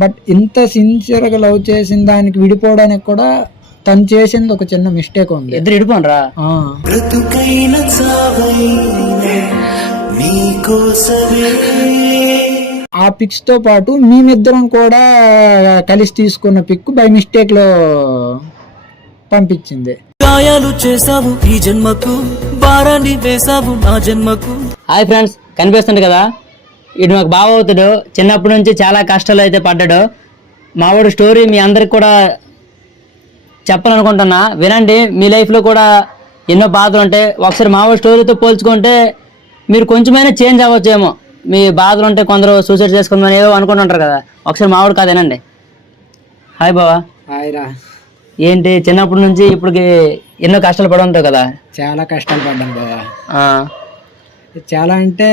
But ఇంత సిన్సియర్గా love చేసిన దానికి విడిపోవడానికి కూడా తను చేసింది ఒక చిన్న మిస్టేక్ ఉంది. ఇద్దరు విడిపోనరా? ఆ పిక్స్ తో పాటు మేమిద్దరం కూడా కలిసి తీసుకున్న పిక్ బై మిస్టేక్ లో పంపించింది. గాయాలు చేసావు ఈ జన్మకు, భారాన్ని వేసావు నా జన్మకు. హాయ్ ఫ్రెండ్స్, కనిపిస్తుంది కదా, ఇటు మాకు బావ అవుతాడు. చిన్నప్పటి నుంచి చాలా కష్టాలు అయితే పడ్డాడు. మావాడు స్టోరీ మీ అందరికి కూడా చెప్పాలనుకుంటున్నా, వినండి. మీ లైఫ్లో కూడా ఎన్నో బాధలు ఉంటాయి. ఒకసారి మావాడు స్టోరీతో పోల్చుకుంటే మీరు కొంచెమైనా చేంజ్ అవ్వచ్చేమో. మీ బాధలు ఉంటే కొందరు సూసైడ్ చేసుకుందని ఏదో అనుకుంటుంటారు కదా, ఒకసారి మావాడు కాదు వినండి. హాయ్ బావా. హాయ్ రా. ఏంటి చిన్నప్పటి నుంచి ఇప్పటికి ఎన్నో కష్టాలు పడి ఉంటావు కదా? చాలా కష్టాలు పడ్డాను బావా. చాలా అంటే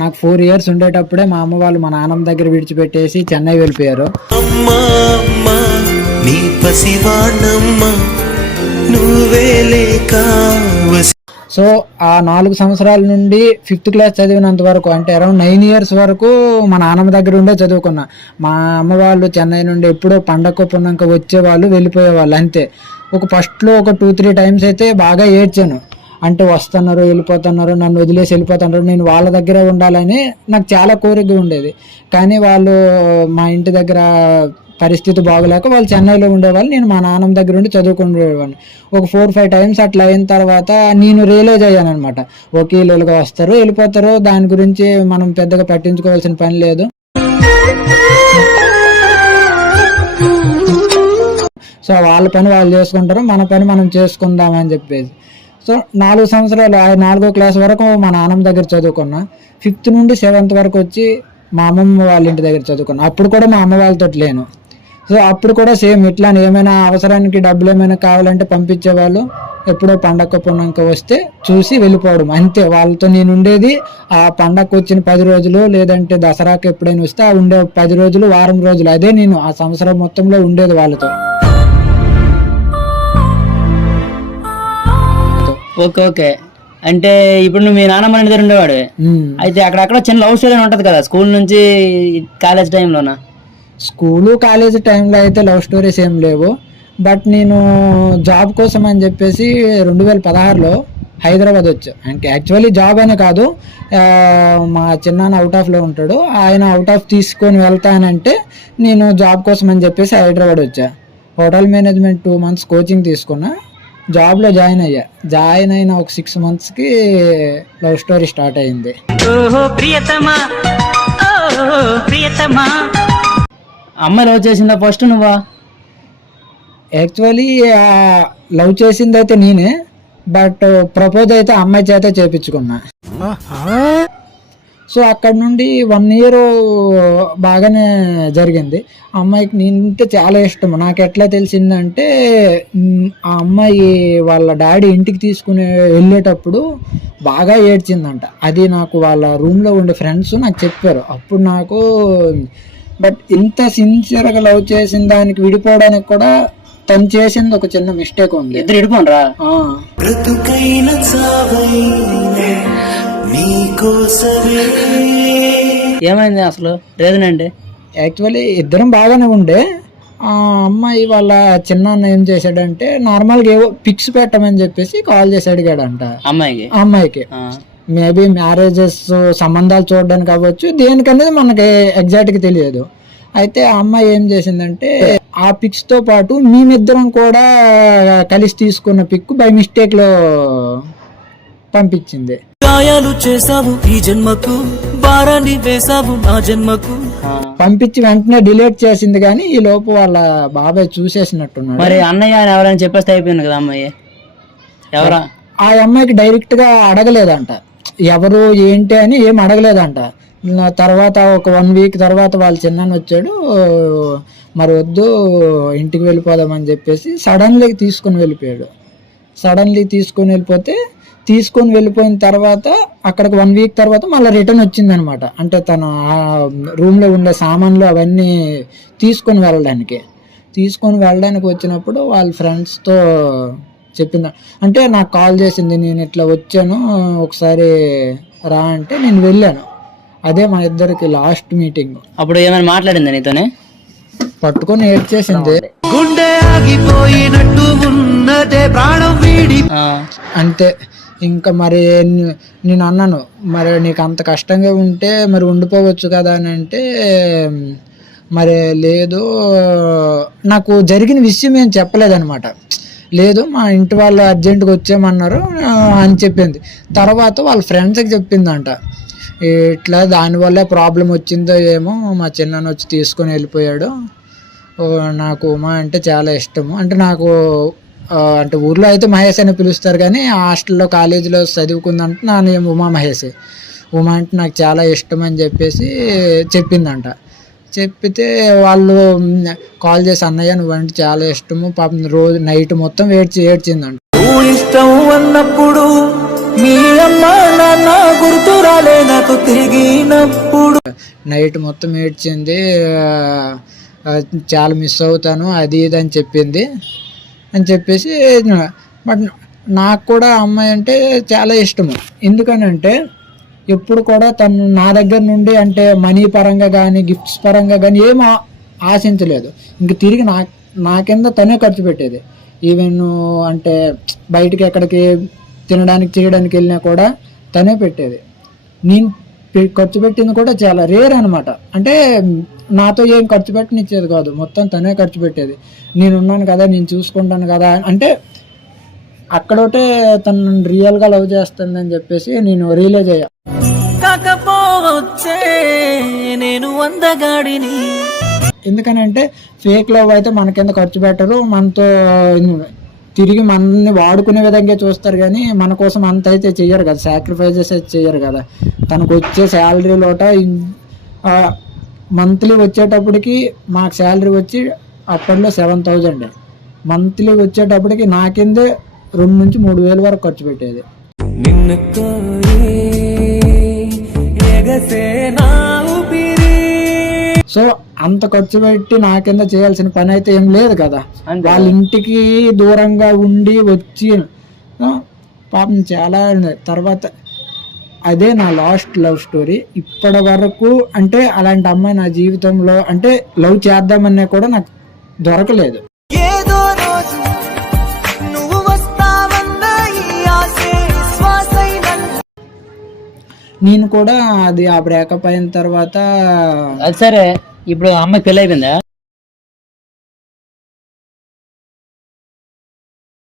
నాకు 4 years ఉండేటప్పుడే మా అమ్మ వాళ్ళు మా నాన్నమ్మ దగ్గర విడిచిపెట్టేసి చెన్నై వెళ్ళిపోయారు. సో ఆ 4 సంవత్సరాల నుండి 5th class చదివినంత వరకు, అంటే అరౌండ్ 9 years వరకు మా నాన్నమ్మ దగ్గర ఉండే చదువుకున్నా. మా అమ్మ వాళ్ళు చెన్నై నుండి ఎప్పుడో పండగ పున్నాక వచ్చేవాళ్ళు, వెళ్ళిపోయేవాళ్ళు అంతే. ఫస్ట్లో ఒక 2-3 times అయితే బాగా ఏడ్చాను. అంటే వస్తున్నారు, వెళ్ళిపోతున్నారు, నన్ను వదిలేసి వెళ్ళిపోతున్నారు, నేను వాళ్ళ దగ్గరే ఉండాలని నాకు చాలా కోరిక ఉండేది. కానీ వాళ్ళు మా ఇంటి దగ్గర పరిస్థితి బాగోలేక వాళ్ళు చెన్నైలో ఉండేవాళ్ళు, నేను మా నాన్నమ్మ దగ్గర ఉండి చదువుకునేవాడిని. ఒక 4-5 times అట్లా అయిన తర్వాత నేను రియలైజ్ అయ్యాను అనమాట. ఓకే, వీళ్ళుగా వస్తారు, వెళ్ళిపోతారు, దాని గురించి మనం పెద్దగా పట్టించుకోవాల్సిన పని లేదు. సో వాళ్ళ పని వాళ్ళు చేసుకుంటారు, మన పని మనం చేసుకుందాం అని చెప్పేసి. సో 4 సంవత్సరాలు, 4వ క్లాస్ వరకు మా నాన్నమ్మ దగ్గర చదువుకున్నా. 5th నుండి 7th వరకు వచ్చి మా అమ్మమ్మ వాళ్ళ ఇంటి దగ్గర చదువుకున్నా. అప్పుడు కూడా మా అమ్మ వాళ్ళతో లేను. సో అప్పుడు కూడా సేమ్ ఇట్లానే ఏమైనా అవసరానికి డబ్బులు ఏమైనా కావాలంటే పంపించేవాళ్ళు. ఎప్పుడో పండగ పున్నాక వస్తే చూసి వెళ్ళిపోవడం అంతే. వాళ్ళతో నేను ఉండేది ఆ పండగకు వచ్చిన 10 రోజులు, లేదంటే దసరాకి ఎప్పుడైనా వస్తే ఆ ఉండే 10 రోజులు, వారం రోజులు, అదే నేను ఆ సంవత్సరం మొత్తంలో ఉండేది వాళ్ళతో. Okay okay. అంటే ఇప్పుడు నువ్వు మీ నాన్నమ్మ ఇంటి దగ్గర ఉండేవాడు. అయితే అక్కడక్కడ చిన్న లవ్ స్టోరీ ఉంటది కదా, స్కూల్ నుంచి కాలేజ్ టైంలోనా? స్కూలు కాలేజ్ టైంలో అయితే లవ్ స్టోరీస్ ఏం లేవు. బట్ నేను జాబ్ కోసం అని చెప్పేసి 2016లో హైదరాబాద్ వచ్చా. అంటే యాక్చువల్లీ జాబ్ అనే కాదు, మా చిన్నాన్న అవుట్ ఆఫ్లో ఉంటాడు, ఆయన అవుట్ ఆఫ్ తీసుకొని వెళ్తానంటే నేను జాబ్ కోసం అని చెప్పేసి హైదరాబాద్ వచ్చా. హోటల్ మేనేజ్మెంట్ 2 months కోచింగ్ తీసుకున్నా. జాబ్లో జాయిన్ అయ్యా. జాయిన్ అయిన ఒక 6 monthsకి లవ్ స్టోరీ స్టార్ట్ అయింది. అమ్మాయి లవ్ చేసిందా ఫస్ట్ నువ్వా? యాక్చువల్లీ లవ్ చేసింది అయితే నేనే, బట్ ప్రపోజ్ అయితే అమ్మాయి చేత చేపించుకున్నా. సో అక్కడ నుండి 1 year బాగానే జరిగింది. అమ్మాయికి నేనంటే చాలా ఇష్టం. నాకు ఎట్లా తెలిసిందంటే, ఆ అమ్మాయి వాళ్ళ డాడీ ఇంటికి తీసుకుని వెళ్ళేటప్పుడు బాగా ఏడ్చిందంట. అది నాకు వాళ్ళ రూమ్లో ఉండే ఫ్రెండ్స్ నాకు చెప్పారు. అప్పుడు నాకు, బట్ ఇంత సిన్సియర్గా లవ్ చేసిన దానికి విడిపోవడానికి కూడా తను చేసింది ఒక చిన్న మిస్టేక్ ఉంది. ఇద్దరు విడిపోనరా? ఏమైంది అసలు, రీజన్ ఏంటి? యాక్చువల్లీ ఇద్దరం బాగానే ఉండే. ఆ అమ్మాయి వాళ్ళ చిన్నాన్న ఏం చేశాడంటే, నార్మల్గా ఏవో పిక్స్ పెట్టమని చెప్పేసి కాల్ చేసి అడిగాడంట అమ్మాయికి. మేబీ మ్యారేజెస్, సంబంధాలు చూడడానికి అవ్వచ్చు, దేనికనేది మనకి ఎగ్జాక్ట్గా తెలియదు. అయితే ఆ అమ్మాయి ఏం చేసిందంటే, ఆ పిక్స్ తో పాటు మేమిద్దరం కూడా కలిసి తీసుకున్న పిక్ బై మిస్టేక్ లో పంపించింది. గాయాలు చేసావు ఈ జన్మకు, భారాన్ని వేసావు నా జన్మకు. పంపించి వెంటనే డిలీట్ చేసింది. కానీ ఈ లోపు వాళ్ళ బాబాయ్ చూసేసినట్టున్నాడు. మరి అన్నయ్య ఎవరైనా చెప్పేస్తే అయిపోయింది కదా. అమ్మాయి ఎవరా? ఆ అమ్మాయికి డైరెక్ట్ గా అడగలేదంట, ఎవరు ఏంటి అని ఏం అడగలేదంట. తర్వాత ఒక 1 week తర్వాత వాళ్ళ చిన్నాన్న వచ్చాడు, మరి వద్దు ఇంటికి వెళ్ళిపోదామని చెప్పేసి సడన్లీ తీసుకొని వెళ్ళిపోయాడు. తీసుకొని వెళ్ళిపోయిన తర్వాత అక్కడికి 1 week తర్వాత మళ్ళీ రిటర్న్ వచ్చిందనమాట. అంటే తన రూమ్లో ఉండే సామాన్లు అవన్నీ తీసుకొని వెళ్ళడానికి వచ్చినప్పుడు వాళ్ళ ఫ్రెండ్స్తో చెప్పింది. అంటే నాకు కాల్ చేసింది, నేను ఇట్లా వచ్చాను, ఒకసారి రా అంటే నేను వెళ్ళాను. అదే మా ఇద్దరికి లాస్ట్ మీటింగ్. అప్పుడు ఏమైనా మాట్లాడిందా నీతోనే? పట్టుకొని ఏడ్చేసింది. గుండె ఆగిపోయినట్టు ఉన్నదే ప్రాణం వీడి. అంతే. ఇంకా మరి నేను అన్నాను, మరి నీకు అంత కష్టంగా ఉంటే మరి ఉండిపోవచ్చు కదా అని అంటే, మరి లేదు, నాకు జరిగిన విషయం ఏం చెప్పలేదన్నమాట. లేదు మా ఇంటి వాళ్ళు అర్జెంటుగా వచ్చేయమన్నారు అని చెప్పింది. తర్వాత వాళ్ళ ఫ్రెండ్స్కి చెప్పిందంట, ఇట్లా దానివల్లే ప్రాబ్లం వచ్చిందో ఏమో, మా చిన్నాన్న వచ్చి తీసుకొని వెళ్ళిపోయాడు, నాకు ఉమా అంటే చాలా ఇష్టము. అంటే నాకు అంటే ఊర్లో అయితే మహేష్ అని పిలుస్తారు, కానీ హాస్టల్లో కాలేజీలో చదువుకుందంటే నా నేమ్ ఉమా మహేష్. ఉమా అంటే నాకు చాలా ఇష్టం అని చెప్పేసి చెప్పిందంట. చెప్పితే వాళ్ళు కాల్ చేసి, అన్నయ్య నువ్వంటే చాలా ఇష్టము, పాపం రోజు నైట్ మొత్తం ఏడ్చిందంట. నువ్వు ఇష్టం అన్నప్పుడు మీ అమ్మ నాన్న గుర్తు రాలే నాకు తిరిగినప్పుడు. నైట్ మొత్తం ఏడ్చింది, చాలా మిస్ అవుతాను అది ఇది అని చెప్పింది అని చెప్పేసి. బట్ నాకు కూడా అమ్మాయి అంటే చాలా ఇష్టము. ఎందుకనంటే ఎప్పుడు కూడా తను నా దగ్గర నుండి అంటే మనీ పరంగా కానీ గిఫ్ట్స్ పరంగా కానీ ఏం ఆశించలేదు. ఇంక తిరిగి నా కింద తనే ఖర్చు పెట్టేది. ఈవెన్ అంటే బయటికి ఎక్కడికి తినడానికి చేయడానికి వెళ్ళినా కూడా తనే పెట్టేది. నేను ఖర్చు పెట్టింది కూడా చాలా రేర్ అనమాట. అంటే నాతో ఏం ఖర్చు పెట్టనిచ్చేది కాదు, మొత్తం తనే ఖర్చు పెట్టేది. నేను ఉన్నాను కదా, నేను చూసుకుంటాను కదా, అంటే అక్కడోటే తను రియల్గా లవ్ చేస్తుందని చెప్పేసి నేను రియలైజ్ అయ్యా. కాకపోవచ్చే నేను అందగాడిని. ఎందుకనంటే ఫేక్ లవ్ అయితే మన కింద ఖర్చు పెట్టరు, మనతో తిరిగి మనల్ని వాడుకునే విధంగా చూస్తారు, కానీ మన కోసం అంత అయితే చెయ్యరు కదా, సాక్రిఫైజెస్ అయితే చెయ్యరు కదా. తనకు వచ్చే శాలరీలోట మంత్లీ వచ్చేటప్పటికి మాకు శాలరీ వచ్చి అప్పట్లో 7,000, మంత్లీ వచ్చేటప్పటికి నా కిందే 2,000 నుంచి 3,000 వరకు ఖర్చు పెట్టేది. నిన్ను కోరి ఎగసే నా ఊపిరి. సో అంత ఖర్చు పెట్టి నా కింద చేయాల్సిన పని అయితే ఏం లేదు కదా. వాళ్ళ ఇంటికి దూరంగా ఉండి వచ్చి పాపం చాలా. తర్వాత అదే నా లాస్ట్ లవ్ స్టోరీ ఇప్పటి వరకు. అంటే అలాంటి అమ్మాయి నా జీవితంలో అంటే లవ్ చేద్దామన్నా కూడా నాకు దొరకలేదు. ఏదో రోజు నువ్వు వస్తావన్న ఈ ఆశే శ్వాసైన. నేను కూడా అది ఆ బ్రేకప్ అయిన తర్వాత. అది సరే, ఇప్పుడు అమ్మాయి పెళ్ళి అయిపోయిందా?